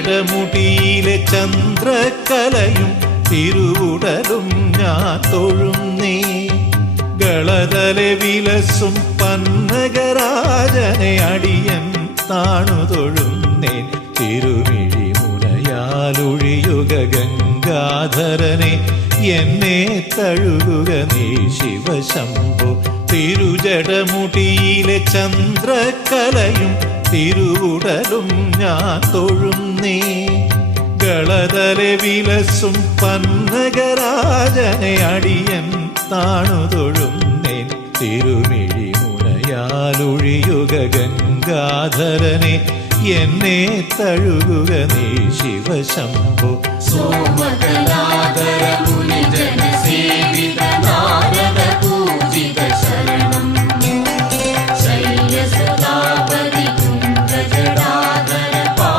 തിരുജടമുടിയിലെ ചന്ദ്രക്കലയും തിരുവുടലും ഞാൻ തൊഴുന്നേ. ഗളതലെ വിലസും പന്നഗരാജനെ അടിയൻ താണു തൊഴുന്നേൻ. തിരുമിഴി മുലയാലൊഴിയുക ഗംഗാധരനെ, എന്നെ തഴുകുക നീ ശിവശംഭോ. തിരുജടമുടിയിലെ ചന്ദ്രക്കലയും തിരുവുടലും ഞാൻ തൊഴുന്നേ. ഗളതലെ വിലസും പന്നഗരാജനെ അടിയൻ താണു തൊഴുന്നേൻ. തിരുമിഴി മുലയാലൊഴിയുക ഗംഗാധരനെ, എന്നെ തഴുകുക നീ ശിവശംഭോ. സോമകലാധര മുനിജന